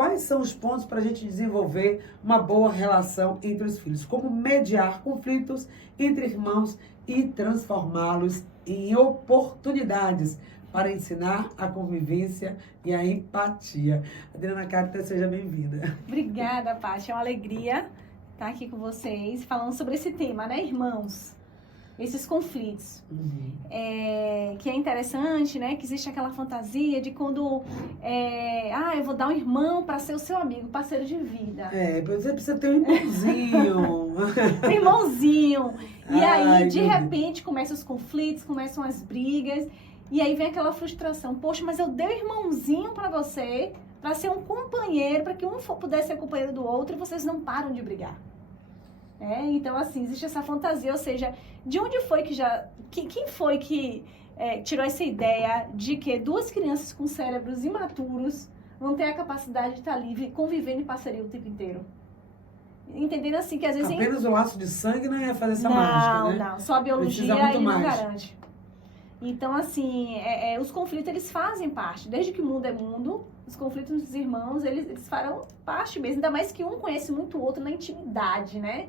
quais são os pontos para a gente desenvolver uma boa relação entre os filhos. Como mediar conflitos entre irmãos e transformá-los em oportunidades para ensinar a convivência e a empatia. Adriana Carter, seja bem-vinda. Obrigada, Paty. É uma alegria estar aqui com vocês, falando sobre esse tema, né, irmãos? Esses conflitos. Que é interessante, né? Que existe aquela fantasia de quando... eu vou dar um irmão para ser o seu amigo, parceiro de vida. Você precisa ter um irmãozinho. Um irmãozinho. E aí, de Deus. Repente, começam os conflitos, começam as brigas. E aí vem aquela frustração. Poxa, mas eu dei um irmãozinho para você, para ser um companheiro, para que um pudesse ser companheiro do outro, e vocês não param de brigar. Então, assim, existe essa fantasia, ou seja, de onde foi que quem foi que tirou essa ideia de que duas crianças com cérebros imaturos vão ter a capacidade de estar livre, convivendo em parceria o tempo inteiro? Entendendo assim, que às vezes... Apenas o laço de sangue não ia fazer essa mágica, né? Não, só a biologia muito ele não mais. garante. Então, assim, os conflitos, eles fazem parte. Desde que o mundo é mundo, os conflitos dos irmãos, eles farão parte mesmo. Ainda mais que um conhece muito o outro na intimidade, né?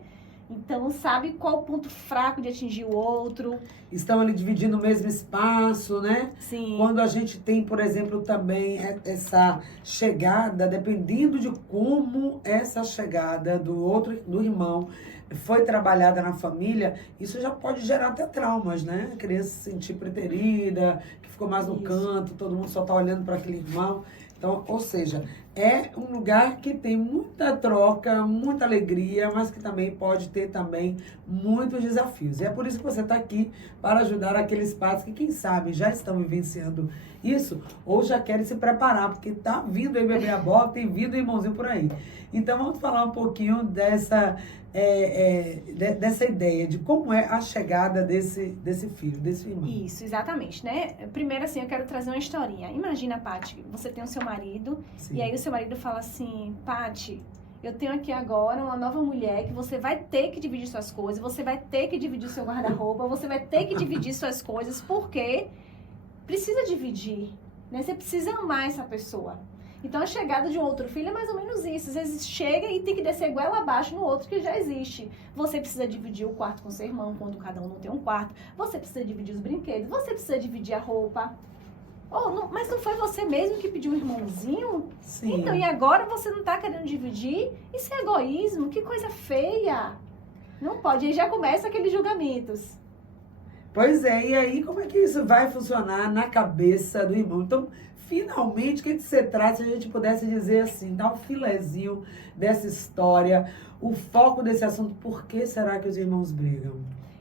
Então, sabe qual o ponto fraco de atingir o outro. Estão ali dividindo o mesmo espaço, né? Sim. Quando a gente tem, por exemplo, também essa chegada, dependendo de como essa chegada do irmão foi trabalhada na família, isso já pode gerar até traumas, né? A criança se sentir preterida, que ficou mais no canto, todo mundo só tá olhando para aquele irmão. Então, ou seja, é um lugar que tem muita troca, muita alegria, mas que também pode ter também muitos desafios. E é por isso que você está aqui, para ajudar aqueles pais que, quem sabe, já estão vivenciando isso ou já querem se preparar, porque tá vindo aí bebê a bola, tem vindo irmãozinho por aí. Então, vamos falar um pouquinho dessa ideia de como é a chegada desse filho, desse irmão. Isso, exatamente, né? Primeiro, assim, eu quero trazer uma historinha. Imagina, Paty, você tem o seu marido, Sim. E aí o seu marido fala assim, Paty, eu tenho aqui agora uma nova mulher que você vai ter que dividir suas coisas, você vai ter que dividir seu guarda-roupa, você vai ter que dividir suas coisas, porque precisa dividir, né? Você precisa amar essa pessoa. Então, a chegada de um outro filho é mais ou menos isso. Às vezes chega e tem que descer goela abaixo no outro que já existe. Você precisa dividir o quarto com seu irmão, quando cada um não tem um quarto. Você precisa dividir os brinquedos. Você precisa dividir a roupa. Mas não foi você mesmo que pediu um irmãozinho? Sim. Então, e agora você não tá querendo dividir? Isso é egoísmo? Que coisa feia. Não pode. Aí já começa aqueles julgamentos. Pois é, e aí como é que isso vai funcionar na cabeça do irmão? Então, finalmente, o que se trata, se a gente pudesse dizer assim, dar um filezinho dessa história, o foco desse assunto, por que será que os irmãos brigam?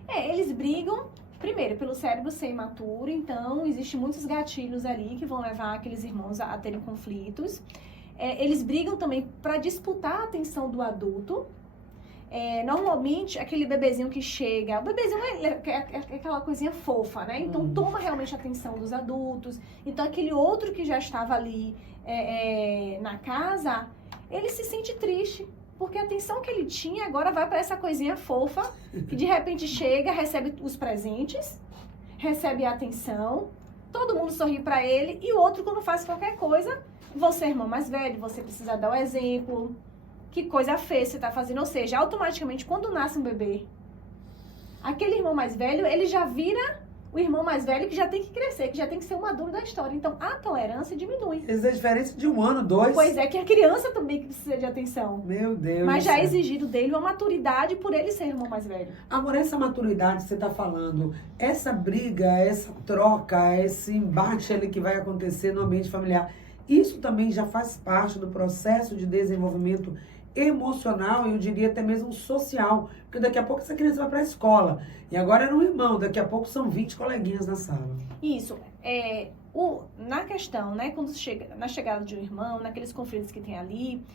Eles brigam, primeiro, pelo cérebro ser imaturo, então existem muitos gatilhos ali que vão levar aqueles irmãos a terem conflitos. Eles brigam também para disputar a atenção do adulto. Normalmente, aquele bebezinho que chega, o bebezinho é aquela coisinha fofa, né? Então, toma realmente a atenção dos adultos. Então, aquele outro que já estava ali na casa, ele se sente triste. Porque a atenção que ele tinha agora vai para essa coisinha fofa, que de repente chega, recebe os presentes, recebe a atenção, todo mundo sorri para ele, e o outro, quando faz qualquer coisa, você é irmão mais velho, você precisa dar o exemplo. Que coisa feia você tá fazendo. Ou seja, automaticamente, quando nasce um bebê, aquele irmão mais velho, ele já vira o irmão mais velho que já tem que crescer, que já tem que ser o maduro da história. Então, a tolerância diminui. Existe a diferença de 1 ano, 2. Pois é, que a criança também precisa de atenção. Meu Deus. Mas já é exigido dele uma maturidade por ele ser irmão mais velho. Agora, essa maturidade que você está falando, essa briga, essa troca, esse embate ali que vai acontecer no ambiente familiar, isso também já faz parte do processo de desenvolvimento emocional e eu diria até mesmo social, porque daqui a pouco essa criança vai para a escola e agora é um irmão, daqui a pouco são 20 coleguinhas na sala. Isso, na questão, né, quando chega, na chegada de um irmão, naqueles conflitos que tem ali,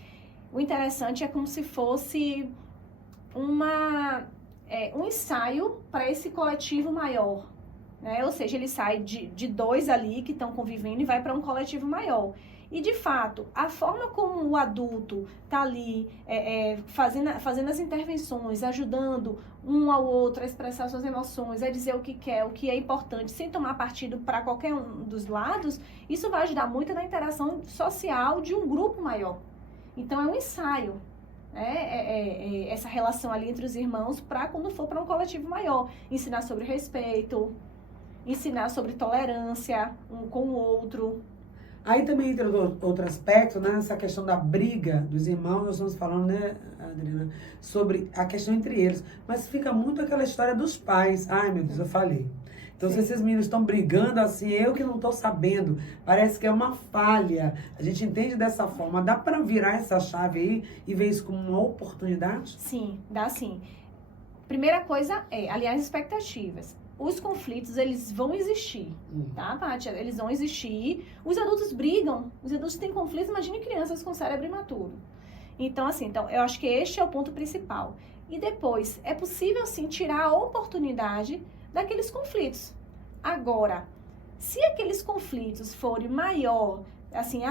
o interessante é como se fosse um ensaio para esse coletivo maior, né? Ou seja, ele sai de dois ali que estão convivendo e vai para um coletivo maior. E, de fato, a forma como o adulto está ali fazendo as intervenções, ajudando um ao outro a expressar suas emoções, a dizer o que quer, o que é importante, sem tomar partido para qualquer um dos lados, isso vai ajudar muito na interação social de um grupo maior. Então é um ensaio, né? Essa relação ali entre os irmãos para quando for para um coletivo maior. Ensinar sobre respeito, ensinar sobre tolerância um com o outro. Aí também entra outro aspecto, né? Essa questão da briga dos irmãos, nós estamos falando, né, Adriana, sobre a questão entre eles. Mas fica muito aquela história dos pais. Ai, meu Deus, eu falei. Então, se esses meninos estão brigando assim, eu que não estou sabendo, parece que é uma falha. A gente entende dessa forma. Dá para virar essa chave aí e ver isso como uma oportunidade? Sim, dá sim. Primeira coisa aliás, expectativas. Os conflitos, eles vão existir, tá, Pátia? Eles vão existir. Os adultos brigam, os adultos têm conflitos, imagine crianças com cérebro imaturo. Então, assim, eu acho que este é o ponto principal. E depois, é possível, sim, tirar a oportunidade daqueles conflitos. Agora, se aqueles conflitos forem maior, assim,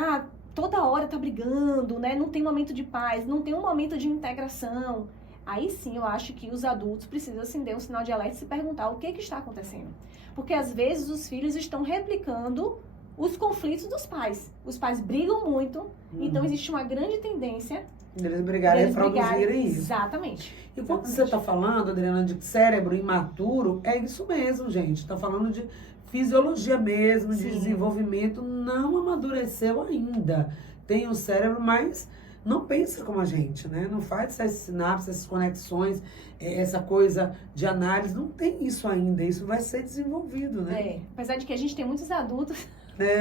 toda hora tá brigando, né? Não tem momento de paz, não tem um momento de integração. Aí sim, eu acho que os adultos precisam acender um sinal de alerta e se perguntar o que está acontecendo. Porque às vezes os filhos estão replicando os conflitos dos pais. Os pais brigam muito, então existe uma grande tendência eles brigarem e reproduzirem isso. Exatamente. E quando você está falando, Adriana, de cérebro imaturo, é isso mesmo, gente. Está falando de fisiologia mesmo, de desenvolvimento, não amadureceu ainda. Tem o cérebro, mas não pensa como a gente, né? Não faz essas sinapses, essas conexões, essa coisa de análise, não tem isso ainda. Isso vai ser desenvolvido, né? Apesar de que a gente tem muitos adultos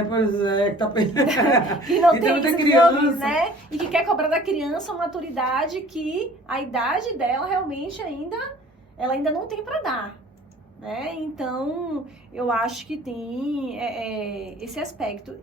pois é, que tá que não tem muita isso criança, né? E que quer cobrar da criança uma maturidade que a idade dela realmente ela ainda não tem para dar, né? Então, eu acho que tem esse aspecto.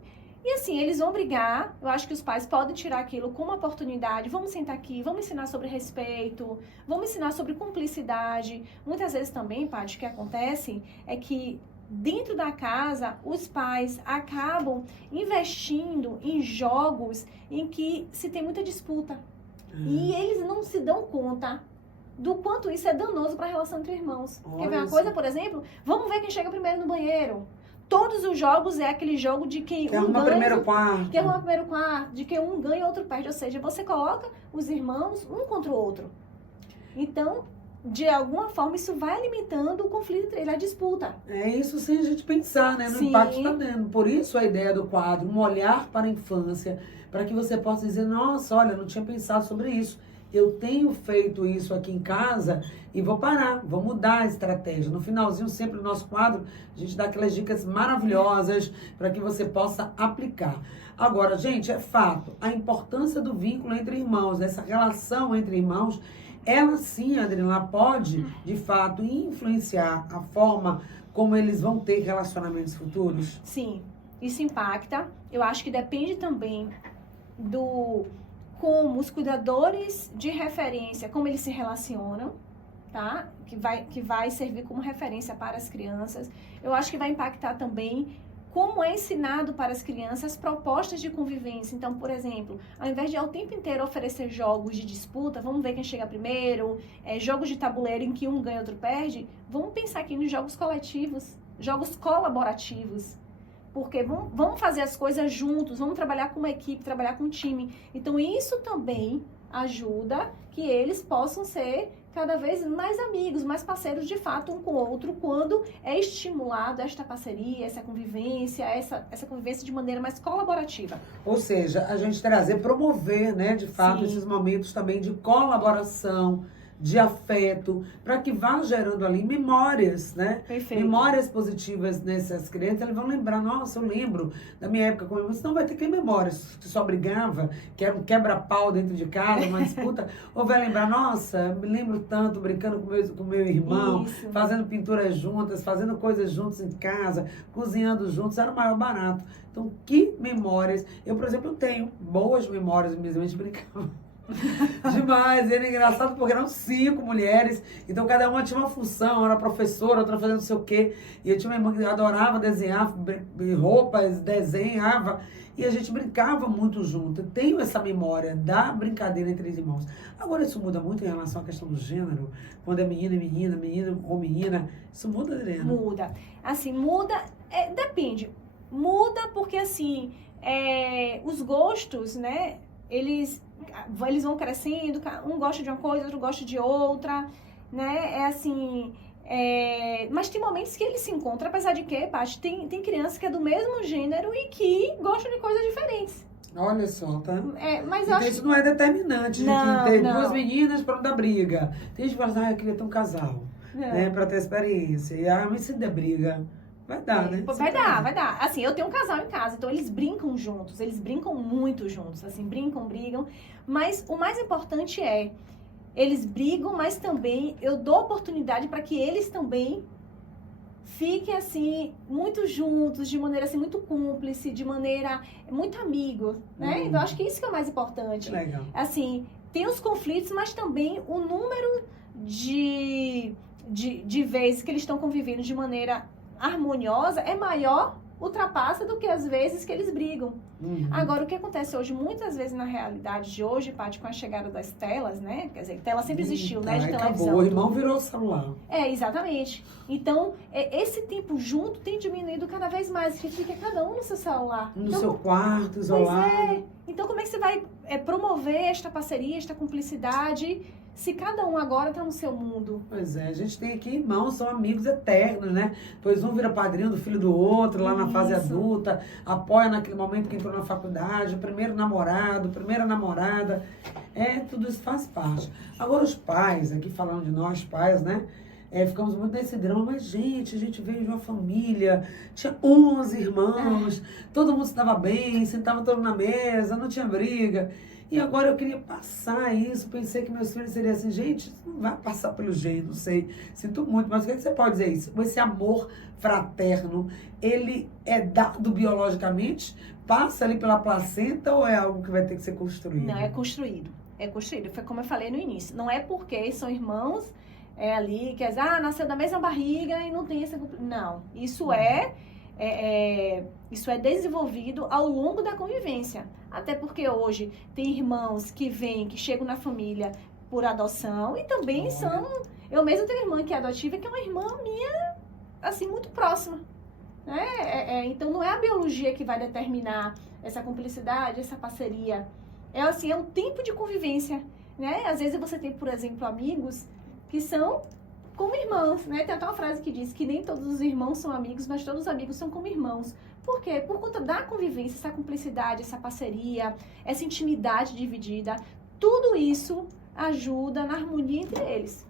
E assim, eles vão brigar, eu acho que os pais podem tirar aquilo como uma oportunidade, vamos sentar aqui, vamos ensinar sobre respeito, vamos ensinar sobre cumplicidade. Muitas vezes também, Paty, o que acontece é que dentro da casa, os pais acabam investindo em jogos em que se tem muita disputa. E eles não se dão conta do quanto isso é danoso para a relação entre irmãos. Quer ver uma coisa, por exemplo? Vamos ver quem chega primeiro no banheiro. Todos os jogos é aquele jogo de quem um ganha, primeiro quarto. Que arruma primeiro quarto, de quem um ganha e outro perde. Ou seja, você coloca os irmãos um contra o outro. Então, de alguma forma, isso vai alimentando o conflito entre eles, a disputa. É isso sem a gente pensar, né? No impacto que está dando. Por isso a ideia do quadro, um olhar para a infância, para que você possa dizer, nossa, olha, não tinha pensado sobre isso. Eu tenho feito isso aqui em casa e vou parar, vou mudar a estratégia. No finalzinho, sempre no nosso quadro, a gente dá aquelas dicas maravilhosas para que você possa aplicar. Agora, gente, é fato, a importância do vínculo entre irmãos, essa relação entre irmãos, ela sim, Adriana, pode, de fato, influenciar a forma como eles vão ter relacionamentos futuros? Sim, isso impacta. Eu acho que depende também do como os cuidadores de referência, como eles se relacionam, tá? Que vai servir como referência para as crianças. Eu acho que vai impactar também como é ensinado para as crianças propostas de convivência. Então, por exemplo, ao invés de ao tempo inteiro oferecer jogos de disputa, vamos ver quem chega primeiro, jogos de tabuleiro em que um ganha e outro perde, vamos pensar aqui nos jogos coletivos, jogos colaborativos. Porque vamos fazer as coisas juntos, vamos trabalhar com uma equipe, trabalhar com um time. Então, isso também ajuda que eles possam ser cada vez mais amigos, mais parceiros de fato um com o outro, quando é estimulado esta parceria, essa convivência de maneira mais colaborativa. Ou seja, a gente promover, né, de fato, esses momentos também de colaboração, de afeto, para que vá gerando ali memórias, né? Perfeito. Memórias positivas nessas crianças, eles vão lembrar, nossa, eu lembro da minha época com meu, senão vai ter que memórias, que só brigava, que era um quebra-pau dentro de casa, uma disputa, ou vai lembrar, nossa, me lembro tanto brincando com meu irmão, isso, fazendo pinturas juntas, fazendo coisas juntos em casa, cozinhando juntos, era o maior barato. Então, que memórias, eu, por exemplo, tenho boas memórias, mesmo a gente brincava. Demais, e era engraçado porque eram 5 mulheres, então cada uma tinha uma função, era professora, outra fazendo não sei o quê, e eu tinha uma irmã que adorava desenhar roupas, desenhava, e a gente brincava muito junto. Eu tenho essa memória da brincadeira entre os irmãos. Agora isso muda muito em relação à questão do gênero, quando é menino e menina, menino ou menina, isso muda, Adriana? Muda, assim, muda, depende, muda porque assim, os gostos, né, eles vão crescendo, um gosta de uma coisa, outro gosta de outra, né? É assim... mas tem momentos que eles se encontram, apesar de que, Paty, tem criança que é do mesmo gênero e que gostam de coisas diferentes. Olha só, tá? Mas então, acho... isso não é determinante, não, de que tem não. duas meninas para não dar briga. Tem gente que fala assim, eu queria ter um casal, né, para ter experiência. E mas se der briga, vai dar, né? Vai dar. Assim, eu tenho um casal em casa, então eles brincam juntos, eles brincam muito juntos, assim, brigam. Mas o mais importante eles brigam, mas também eu dou oportunidade para que eles também fiquem, assim, muito juntos, de maneira, assim, muito cúmplice, de maneira muito amigo, né? Então, acho que isso que é o mais importante. Legal. Assim, tem os conflitos, mas também o número de vezes que eles estão convivendo de maneira harmoniosa é maior, ultrapassa do que as vezes que eles brigam. Agora, o que acontece hoje, muitas vezes na realidade de hoje, Paty, com a chegada das telas, né? Quer dizer, tela sempre existiu, né? De televisão. Acabou. O irmão virou celular. Exatamente. Então, esse tempo junto tem diminuído cada vez mais, que fica cada um no seu celular. No seu quarto, isolado. Então, como é que você vai promover esta parceria, esta cumplicidade, se cada um agora está no seu mundo? Pois é, a gente tem aqui irmãos, são amigos eternos, né? Pois um vira padrinho do filho do outro, lá na fase adulta, apoia naquele momento que entrou na faculdade, o primeiro namorado, primeira namorada, tudo isso faz parte. Agora os pais, aqui falando de nós pais, né? Ficamos muito nesse drama, mas a gente veio de uma família, tinha 11 irmãos, todo mundo se dava bem, sentava todo mundo na mesa, não tinha briga. E agora eu queria passar isso, pensei que meus filhos seriam assim, gente, isso não vai passar pelo jeito, não sei, sinto muito, mas o que você pode dizer isso? Esse amor fraterno, ele é dado biologicamente, passa ali pela placenta ou é algo que vai ter que ser construído? Não, é construído. Foi como eu falei no início, não é porque são irmãos ali, quer dizer, nasceu da mesma barriga e não tem essa... Não, isso é desenvolvido ao longo da convivência. Até porque hoje tem irmãos que chegam na família por adoção e também são... Eu mesma tenho uma irmã que é adotiva, que é uma irmã minha, assim, muito próxima. Né? Então não é a biologia que vai determinar essa cumplicidade, essa parceria. É um tempo de convivência. Né? Às vezes você tem, por exemplo, amigos que são como irmãos, né? Tem até uma frase que diz que nem todos os irmãos são amigos, mas todos os amigos são como irmãos. Por quê? Por conta da convivência, essa cumplicidade, essa parceria, essa intimidade dividida, tudo isso ajuda na harmonia entre eles.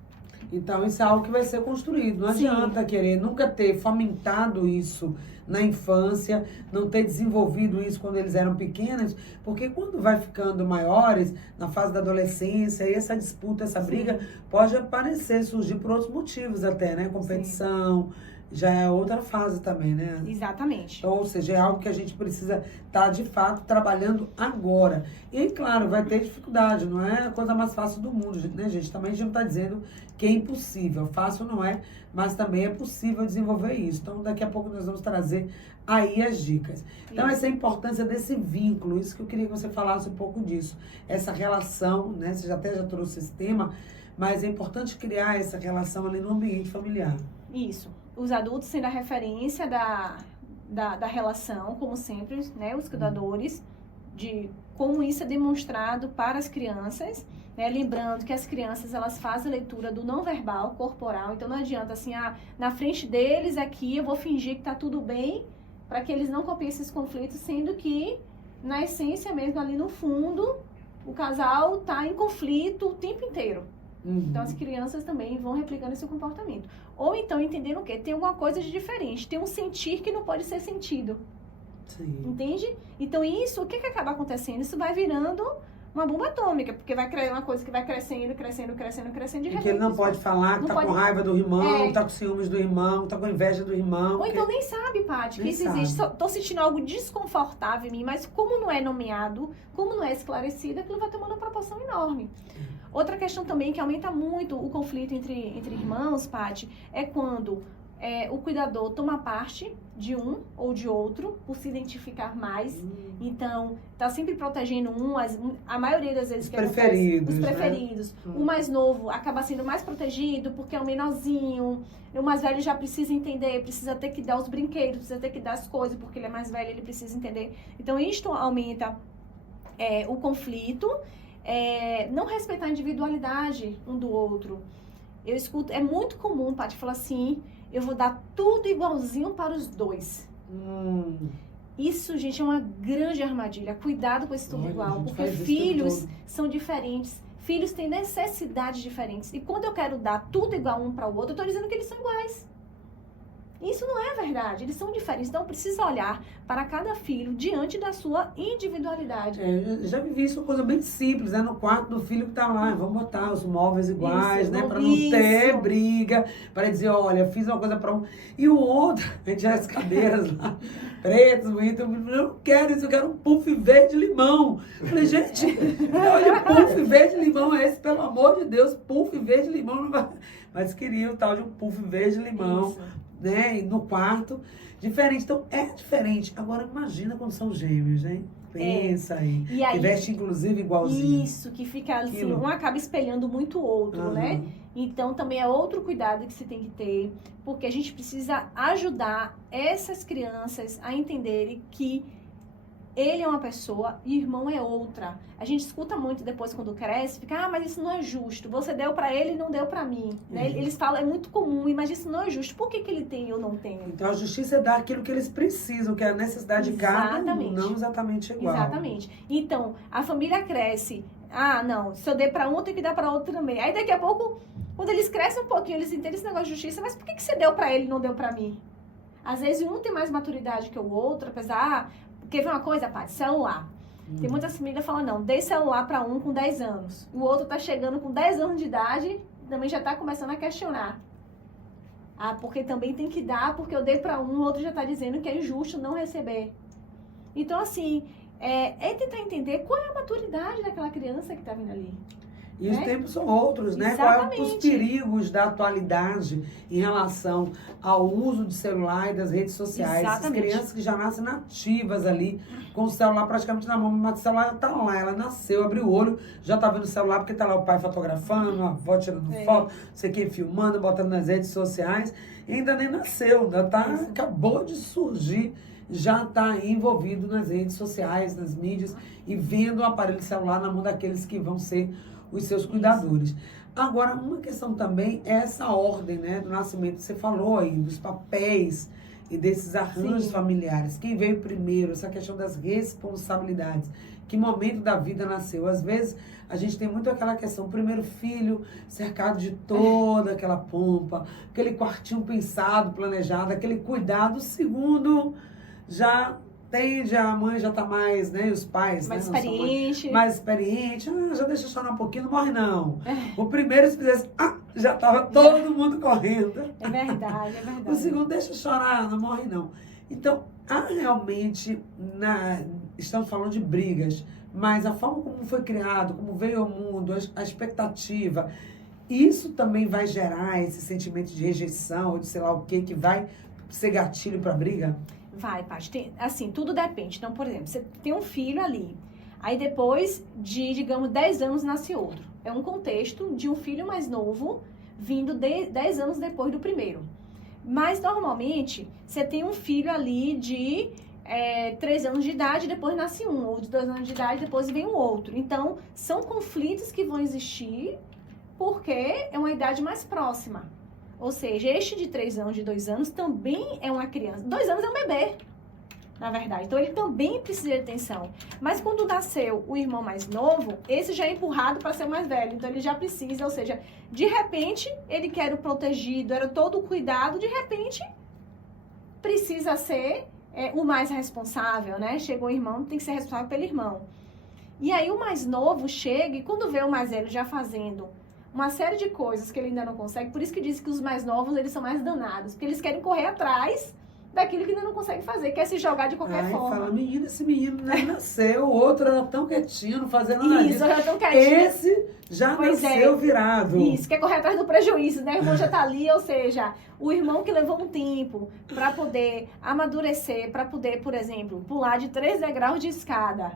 Então, isso é algo que vai ser construído. Não adianta querer nunca ter fomentado isso na infância, não ter desenvolvido isso quando eles eram pequenos, porque quando vai ficando maiores, na fase da adolescência, essa disputa, essa briga pode surgir por outros motivos até, né? Competição, já é outra fase também, né? Exatamente. Então, ou seja, é algo que a gente precisa estar, de fato, trabalhando agora. E aí, claro, vai ter dificuldade, não é a coisa mais fácil do mundo, né, gente? Também a gente não está dizendo que é impossível. Fácil não é, mas também é possível desenvolver isso. Então, daqui a pouco nós vamos trazer aí as dicas. Então, essa é a importância desse vínculo, isso que eu queria que você falasse um pouco disso. Essa relação, né? Você já trouxe esse tema, mas é importante criar essa relação ali no ambiente familiar. Isso. Os adultos sendo a referência da relação, como sempre, né? Os cuidadores, de como isso é demonstrado para as crianças, né? Lembrando que as crianças, elas fazem a leitura do não verbal, corporal, então não adianta assim, na frente deles aqui eu vou fingir que tá tudo bem, para que eles não copiem esses conflitos, sendo que, na essência mesmo, ali no fundo, o casal tá em conflito o tempo inteiro. Então, as crianças também vão replicando esse comportamento. Ou então, entendendo o quê? Tem alguma coisa de diferente. Tem um sentir que não pode ser sentido. Sim. Entende? Então, isso, o que acaba acontecendo? Isso vai virando uma bomba atômica, porque vai criar uma coisa que vai crescendo, de repente. Porque ele não pode falar que tá com raiva do irmão, tá com ciúmes do irmão, tá com inveja do irmão. Ou então nem sabe, Paty, que isso existe. Tô sentindo algo desconfortável em mim, mas como não é nomeado, como não é esclarecido, aquilo vai tomando uma proporção enorme. Outra questão também que aumenta muito o conflito entre irmãos, Paty, é quando o cuidador toma parte de um ou de outro por se identificar mais. Então, tá sempre protegendo a maioria das vezes os preferidos. Né? O mais novo acaba sendo mais protegido porque é o menorzinho. O mais velho já precisa entender, precisa ter que dar os brinquedos, precisa ter que dar as coisas, porque ele é mais velho, ele precisa entender. Então, isto aumenta o conflito, não respeitar a individualidade um do outro. Eu escuto, é muito comum, Paty, falar assim, eu vou dar tudo igualzinho para os dois. Isso, gente, é uma grande armadilha. Cuidado com esse tudo igual, porque filhos são diferentes. Filhos têm necessidades diferentes. E quando eu quero dar tudo igual um para o outro, eu estou dizendo que eles são iguais. Isso não é verdade, eles são diferentes. Então, precisa olhar para cada filho diante da sua individualidade. Já vivi isso, coisa bem simples, no quarto do filho que tá lá, vamos botar os móveis iguais, isso, né, para não ter briga, para dizer, olha, fiz uma coisa para um, e o outro, a gente tinha as cadeiras lá, pretas, bonitas, eu não quero isso, eu quero um puff verde limão. Eu falei, gente, olha, puff verde limão é esse, pelo amor de Deus, puff verde limão, não vai... Mas queria o tal de um puff verde limão. Isso. Né, no quarto, diferente. Então, é diferente. Agora, imagina quando são gêmeos, né? Pensa aí. E aí, que veste, inclusive, igualzinho. Isso, que fica assim, um acaba espelhando muito o outro, né? Então, também é outro cuidado que se tem que ter, porque a gente precisa ajudar essas crianças a entenderem que ele é uma pessoa e o irmão é outra. A gente escuta muito depois quando cresce, fica, mas isso não é justo. Você deu pra ele e não deu pra mim. Né? Eles falam, é muito comum, mas isso não é justo. Por que ele tem e eu não tenho? Então a justiça é dar aquilo que eles precisam, que é a necessidade de cada um, não exatamente igual. Exatamente. Então, a família cresce. Não, se eu dei pra um, eu tenho que dar pra outro também. Aí daqui a pouco, quando eles crescem um pouquinho, eles entendem esse negócio de justiça, mas por que você deu pra ele e não deu pra mim? Às vezes um tem mais maturidade que o outro, apesar... Quer ver uma coisa, Paty? Celular. Tem muitas famílias que falam, não, dei celular para um com 10 anos. O outro tá chegando com 10 anos de idade, também já tá começando a questionar. Porque também tem que dar, porque eu dei para um, o outro já tá dizendo que é injusto não receber. Então, assim, é tentar entender qual é a maturidade daquela criança que tá vindo ali. E os tempos são outros, né? Quais os perigos da atualidade em relação ao uso de celular e das redes sociais. Exatamente. Essas crianças que já nascem nativas ali, com o celular praticamente na mão, mas o celular tá lá, ela nasceu, abriu o olho, já tá vendo o celular porque tá lá o pai fotografando, a avó tirando foto, não sei quem filmando, botando nas redes sociais, e ainda nem nasceu, ainda acabou de surgir, já tá envolvido nas redes sociais, nas mídias, e vendo o aparelho celular na mão daqueles que vão ser os seus cuidadores. Agora, uma questão também é essa ordem, né, do nascimento. Você falou aí dos papéis e desses arranjos familiares. Quem veio primeiro, essa questão das responsabilidades. Que momento da vida nasceu? Às vezes, a gente tem muito aquela questão, primeiro filho cercado de toda aquela pompa, aquele quartinho pensado, planejado, aquele cuidado. O segundo já... tende, a mãe já tá mais, né, e os pais, mais experiente. Mais experiente, já deixa chorar um pouquinho, não morre não. O primeiro, se fizesse, já tava todo mundo correndo. É verdade, é verdade. O segundo, deixa chorar, não morre não. Então, há realmente, estamos falando de brigas, mas a forma como foi criado, como veio ao mundo, a expectativa, isso também vai gerar esse sentimento de rejeição, ou de sei lá o que vai ser gatilho para briga? Vai, Paty. Assim, tudo depende. Então, por exemplo, você tem um filho ali. Aí depois de, digamos, 10 anos nasce outro. É um contexto de um filho mais novo vindo 10 anos depois do primeiro. Mas, normalmente, você tem um filho ali de 3 anos de idade, depois nasce um. Ou de 2 anos de idade, depois vem um outro. Então, são conflitos que vão existir porque é uma idade mais próxima. Ou seja, este de 3 anos, de 2 anos, também é uma criança. 2 anos é um bebê, na verdade. Então, ele também precisa de atenção. Mas quando nasceu o irmão mais novo, esse já é empurrado para ser o mais velho. Então, ele já precisa, ou seja, de repente, ele quer o protegido, era todo o cuidado, de repente, precisa ser o mais responsável, né? Chegou o irmão, tem que ser responsável pelo irmão. E aí, o mais novo chega e quando vê o mais velho já fazendo uma série de coisas que ele ainda não consegue, por isso que diz que os mais novos, eles são mais danados, porque eles querem correr atrás daquilo que ainda não consegue fazer, quer se jogar de qualquer forma. Fala, menina, esse menino nem nasceu, o outro era tão quietinho, não fazendo nada disso. Isso, era tão quietinho. Esse já nasceu virado. Isso, quer correr atrás do prejuízo, né? O irmão já tá ali, ou seja, o irmão que levou um tempo para poder amadurecer, para poder, por exemplo, pular de 3 degraus de escada.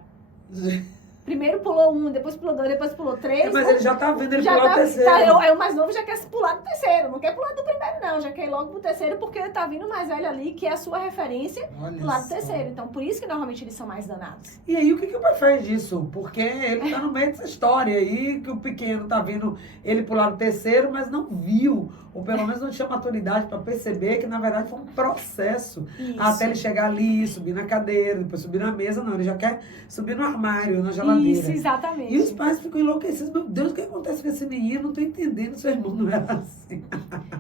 Primeiro pulou um, depois pulou dois, depois pulou três. Mas ele já tá vendo ele já pular o terceiro. Aí o mais novo já quer pular do terceiro, não quer pular do primeiro não, já quer ir logo pro terceiro, porque tá vindo o mais velho ali, que é a sua referência, pular do terceiro. Então, por isso que normalmente eles são mais danados. E aí, o que o pai faz disso? Porque ele tá no meio dessa história aí, que o pequeno tá vendo ele pular do terceiro, mas não viu, ou pelo menos não tinha maturidade para perceber que, na verdade, foi um processo. Isso. Até ele chegar ali, subir na cadeira, depois subir na mesa, não, ele já quer subir no armário, na geladeira. Isso, exatamente. E os pais ficam enlouquecidos. Meu Deus, o que acontece com esse menino? Não tô entendendo, seu irmão não era assim.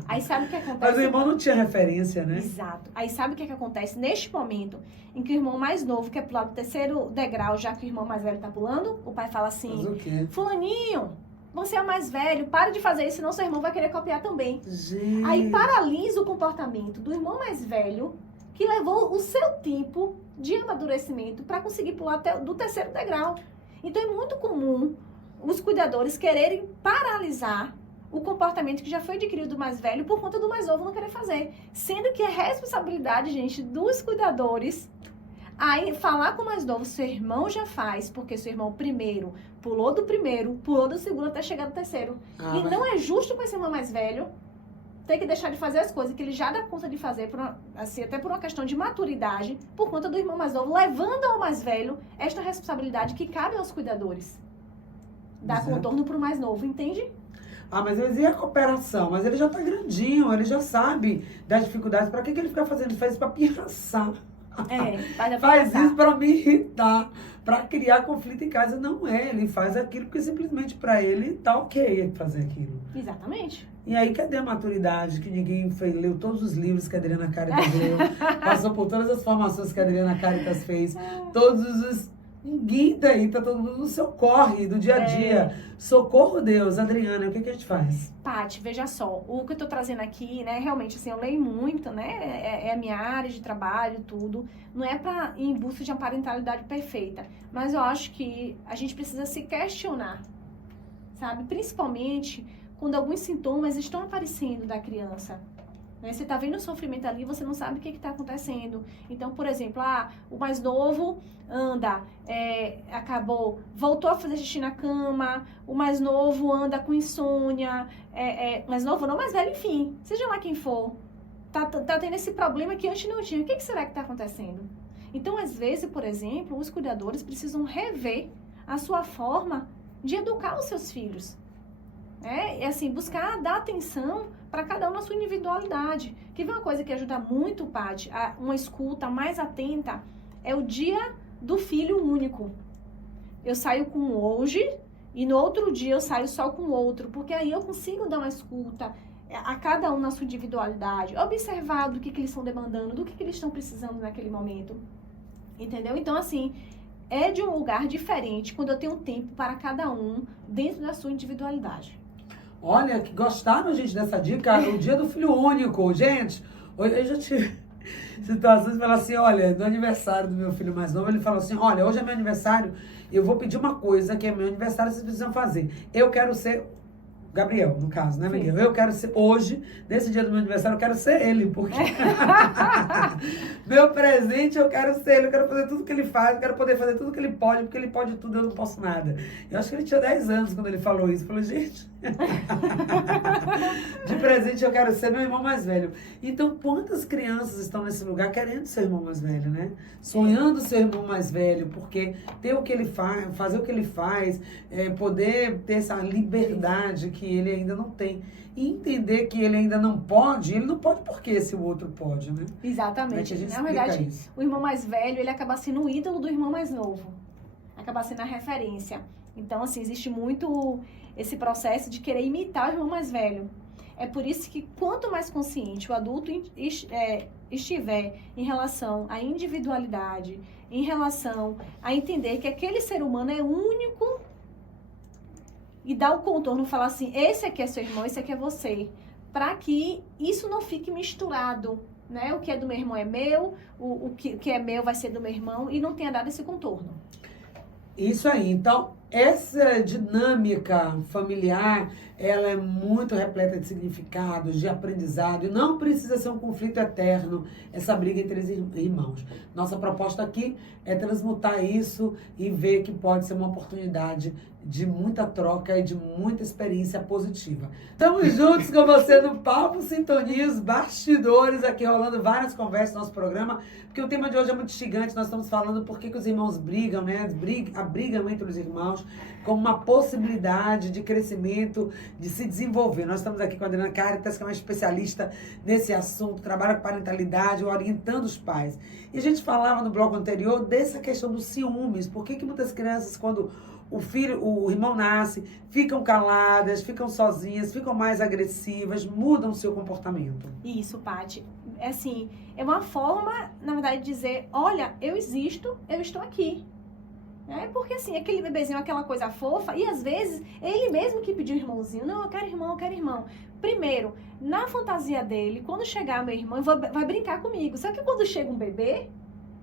Aí sabe o que acontece? Mas o irmão não tinha referência, né? Exato. Aí sabe o que acontece neste momento em que o irmão mais novo quer pular do terceiro degrau, já que o irmão mais velho tá pulando? O pai fala assim, Mas o quê? fulaninho, você é o mais velho, para de fazer isso, senão seu irmão vai querer copiar também. Gente. Aí paralisa o comportamento do irmão mais velho, que levou o seu tempo de amadurecimento para conseguir pular do terceiro degrau. Então é muito comum os cuidadores quererem paralisar o comportamento que já foi adquirido do mais velho por conta do mais novo não querer fazer. Sendo que é responsabilidade, gente, dos cuidadores aí falar com o mais novo, seu irmão já faz, porque seu irmão primeiro pulou do segundo até chegar no terceiro. E não é justo com esse irmão mais velho ter que deixar de fazer as coisas que ele já dá conta de fazer, até por uma questão de maturidade, por conta do irmão mais novo, levando ao mais velho esta responsabilidade que cabe aos cuidadores. Dar contorno para o mais novo, entende? Mas e a cooperação? Mas ele já tá grandinho, ele já sabe das dificuldades. Pra que ele fica fazendo? Ele faz isso pra pirraçar. Faz isso pra me irritar, pra criar conflito em casa. Não é, ele faz aquilo porque simplesmente pra ele tá ok fazer aquilo. Exatamente. E aí, cadê a maturidade? Que ninguém leu todos os livros que a Adriana Caritas leu, passou por todas as formações que a Adriana Caritas fez, ninguém daí, tá todo mundo no seu corre do dia a dia. Socorro, Deus. Adriana, o que a gente faz? Paty, veja só, o que eu tô trazendo aqui, né, realmente, assim, eu leio muito, né, é a minha área de trabalho, tudo, não é pra ir em busca de uma parentalidade perfeita, mas eu acho que a gente precisa se questionar, sabe, principalmente quando alguns sintomas estão aparecendo da criança. Você está vendo o sofrimento ali, você não sabe o que está acontecendo. Então, por exemplo, o mais novo anda, voltou a fazer xixi na cama, o mais novo anda com insônia, mais novo não, mais velho, enfim, seja lá quem for, tá tendo esse problema que antes não tinha. O que será que está acontecendo? Então, às vezes, por exemplo, os cuidadores precisam rever a sua forma de educar os seus filhos. Assim, buscar dar atenção para cada um na sua individualidade. Que uma coisa que ajuda muito, Paty, uma escuta mais atenta, é o dia do filho único. Eu saio com um hoje e no outro dia eu saio só com o outro, porque aí eu consigo dar uma escuta a cada um na sua individualidade, observar do que eles estão demandando, do que eles estão precisando naquele momento. Entendeu? Então, assim, é de um lugar diferente quando eu tenho tempo para cada um dentro da sua individualidade. Olha, que gostaram, gente, dessa dica? O dia do filho único. Gente, eu já tive situações de falar assim, olha, do aniversário do meu filho mais novo, ele falou assim, olha, hoje é meu aniversário, eu vou pedir uma coisa que é meu aniversário, vocês precisam fazer. Eu quero ser... Gabriel, no caso, né, Miguel? Eu quero ser, hoje, nesse dia do meu aniversário, eu quero ser ele, porque meu presente eu quero ser ele, eu quero fazer tudo que ele faz, eu quero poder fazer tudo que ele pode, porque ele pode tudo, eu não posso nada. Eu acho que ele tinha 10 anos quando ele falou isso. Eu falei, gente, de presente eu quero ser meu irmão mais velho. Então, quantas crianças estão nesse lugar querendo ser irmão mais velho, né? Sonhando ser irmão mais velho, porque ter o que ele faz, fazer o que ele faz, poder ter essa liberdade que ele ainda não tem. E entender que ele ainda não pode, ele não pode porque se o outro pode, né? Exatamente. Na verdade, o irmão mais velho, ele acaba sendo o ídolo do irmão mais novo. Acaba sendo a referência. Então, assim, existe muito esse processo de querer imitar o irmão mais velho. É por isso que quanto mais consciente o adulto estiver em relação à individualidade, em relação a entender que aquele ser humano é único e dar o contorno, falar assim, esse aqui é seu irmão, esse aqui é você, para que isso não fique misturado, né? O que é do meu irmão é meu, o que é meu vai ser do meu irmão, e não tenha dado esse contorno. Isso aí. Então, essa dinâmica familiar, ela é muito repleta de significados, de aprendizado, e não precisa ser um conflito eterno, essa briga entre os irmãos. Nossa proposta aqui é transmutar isso e ver que pode ser uma oportunidade de muita troca e de muita experiência positiva. Estamos juntos com você no Papo Sintonia, os bastidores aqui rolando várias conversas no nosso programa, porque o tema de hoje é muito instigante. Nós estamos falando por que os irmãos brigam, né? A briga entre os irmãos como uma possibilidade de crescimento, de se desenvolver. Nós estamos aqui com a Adriana Caritas, que é uma especialista nesse assunto, trabalha com parentalidade, orientando os pais. E a gente falava no bloco anterior dessa questão dos ciúmes. Por que muitas crianças, quando o irmão nasce, ficam caladas, ficam sozinhas, ficam mais agressivas, mudam o seu comportamento? Isso, Paty. É assim, é uma forma, na verdade, de dizer, olha, eu existo, eu estou aqui. Porque assim, aquele bebezinho, aquela coisa fofa, e às vezes, ele mesmo que pediu irmãozinho, não, eu quero irmão, eu quero irmão. Primeiro, na fantasia dele, quando chegar meu irmão, vai brincar comigo. Só que quando chega um bebê,